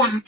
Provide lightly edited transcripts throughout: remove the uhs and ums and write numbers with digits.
point.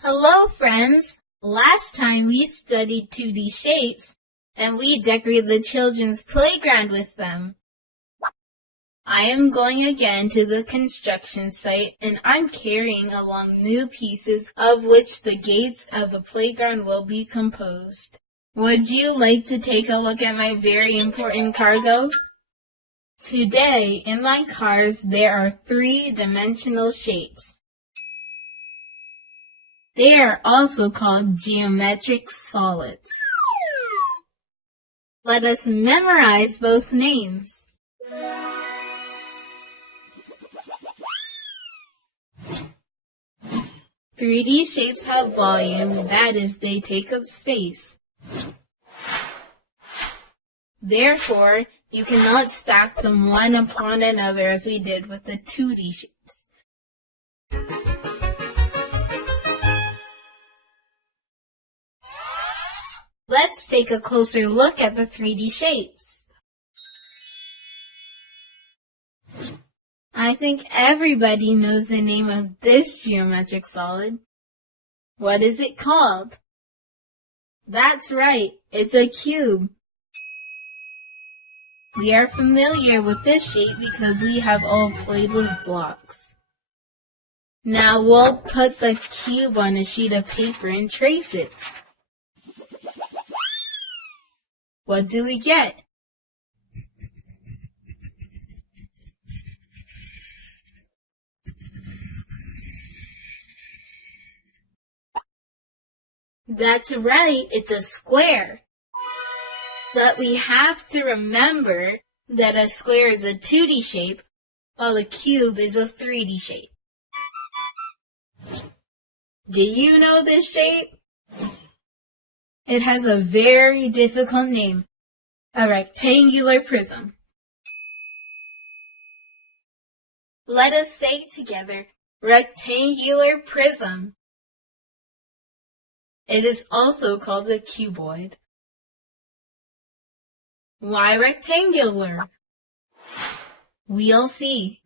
Hello, friends! Last time we studied 2D shapes, and we decorated the children's playground with them. I am going again to the construction site, and I'm carrying along new pieces of which the gates of the playground will be composed. Would you like to take a look at my very important cargo? Today, in my cars, there are 3-dimensional shapes. They are also called geometric solids. Let us memorize both names. "3D shapes have volume, that is, they take up space. Therefore, you cannot stack them one upon another as we did with the 2D shapes. Let's take a closer look at the 3D shapes. I think everybody knows the name of this geometric solid. What is it called? That's right, it's a cube. We are familiar with this shape because we have all played with blocks. Now we'll put the cube on a sheet of paper and trace it. What do we get? That's right, it's a square. But we have to remember that a square is a 2D shape, while a cube is a 3D shape. Do you know this shape? It has a very difficult name, a rectangular prism. Let us say together, rectangular prism. It is also called a cuboid. Why rectangular? We'll see.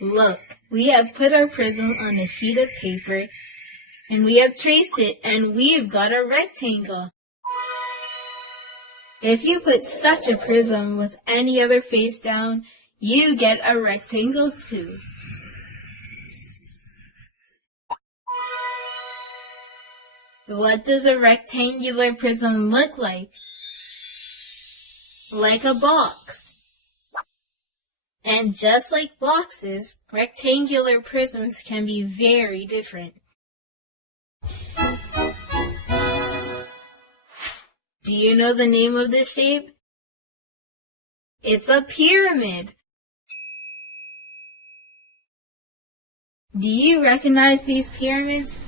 Look, we have put our prism on a sheet of paper, and we have traced it, and we've got a rectangle. If you put such a prism with any other face down, you get a rectangle too. What does a rectangular prism look like? Like a box. And just like boxes, rectangular prisms can be very different. Do you know the name of this shape? It's a pyramid. Do you recognize these pyramids?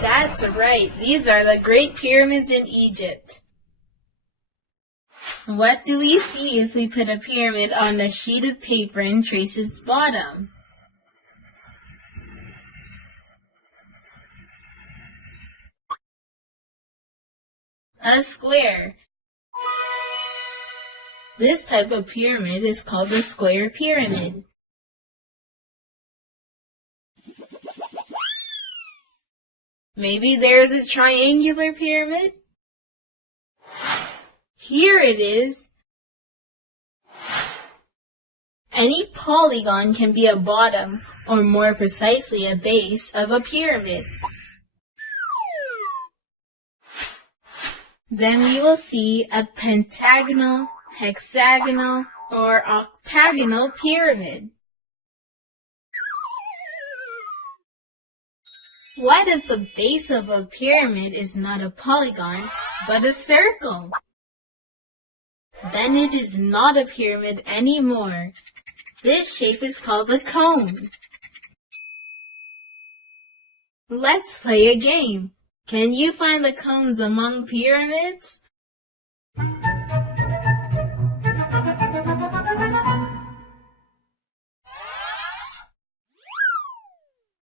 That's right, these are the Great Pyramids in Egypt. What do we see if we put a pyramid on a sheet of paper and trace its bottom? A square. This type of pyramid is called a square pyramid. Maybe there's a triangular pyramid? Here it is. Any polygon can be a bottom, or more precisely a base, of a pyramid. Then we will see a pentagonal, hexagonal, or octagonal pyramid. What if the base of a pyramid is not a polygon, but a circle? Then it is not a pyramid anymore. This shape is called a cone. Let's play a game. Can you find the cones among pyramids?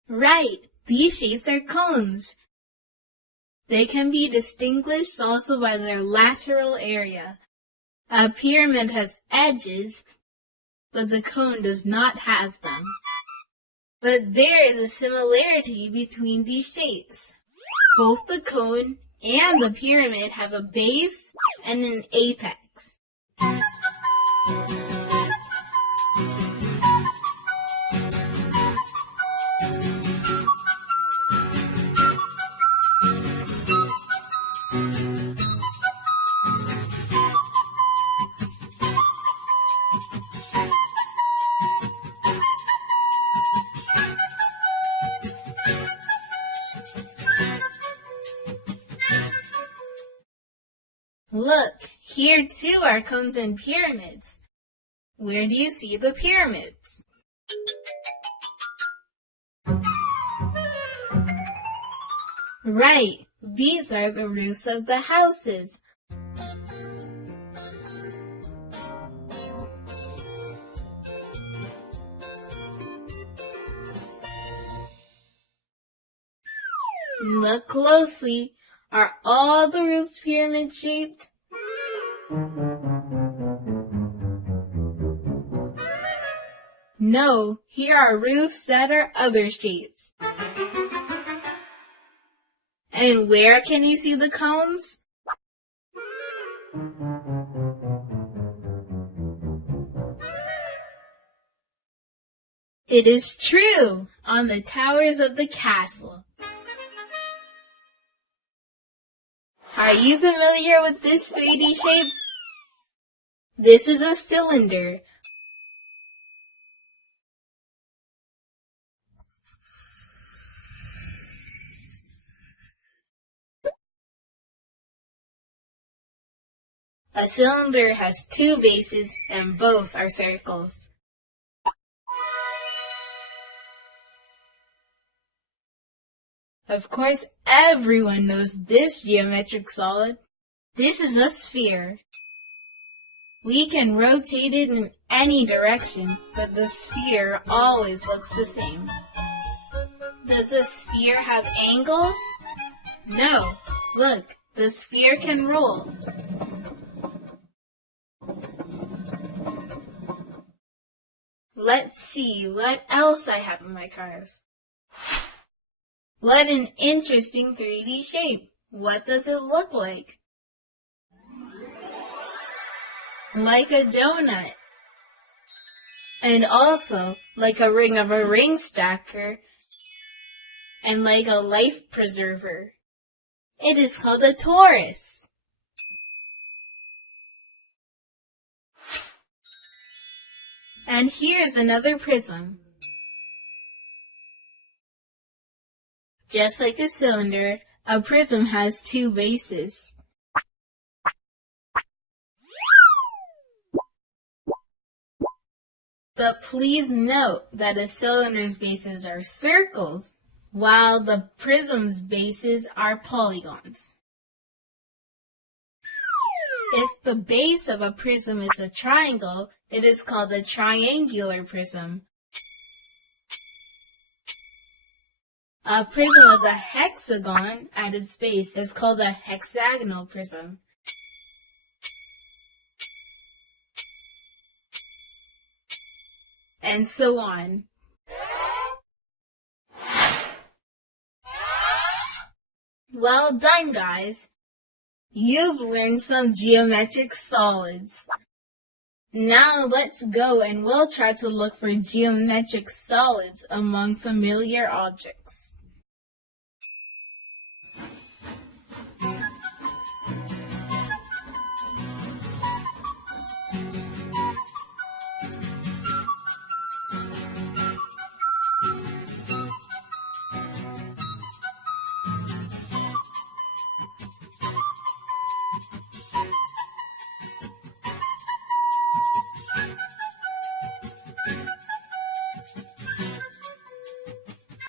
Right, these shapes are cones. They can be distinguished also by their lateral area. A pyramid has edges, but the cone does not have them. But there is a similarity between these shapes. Both the cone and the pyramid have a base and an apex. Look, here too are cones and pyramids. Where do you see the pyramids? Right, these are the roofs of the houses. Look closely. Are all the roofs pyramid-shaped? No, here are roofs that are other shapes. And where can you see the cones? It is true, on the towers of the castle. Are you familiar with this 3D shape? This is a cylinder. A cylinder has two bases and both are circles. Of course, everyone knows this geometric solid. This is a sphere. We can rotate it in any direction, but the sphere always looks the same. Does the sphere have angles? No. Look, the sphere can roll. Let's see what else I have in my cars. What an interesting 3D shape. What does it look like? like a donut, and also like a ring of a ring stacker, and like a life preserver. It is called a torus. And here's another prism. Just like a cylinder, a prism has two bases. But please note that a cylinder's bases are circles, while the prism's bases are polygons. If the base of a prism is a triangle, it is called a triangular prism. A prism with a hexagon at its base is called a hexagonal prism. And so on. Well done, guys. You've learned some geometric solids. Now let's go and we'll try to look for geometric solids among familiar objects.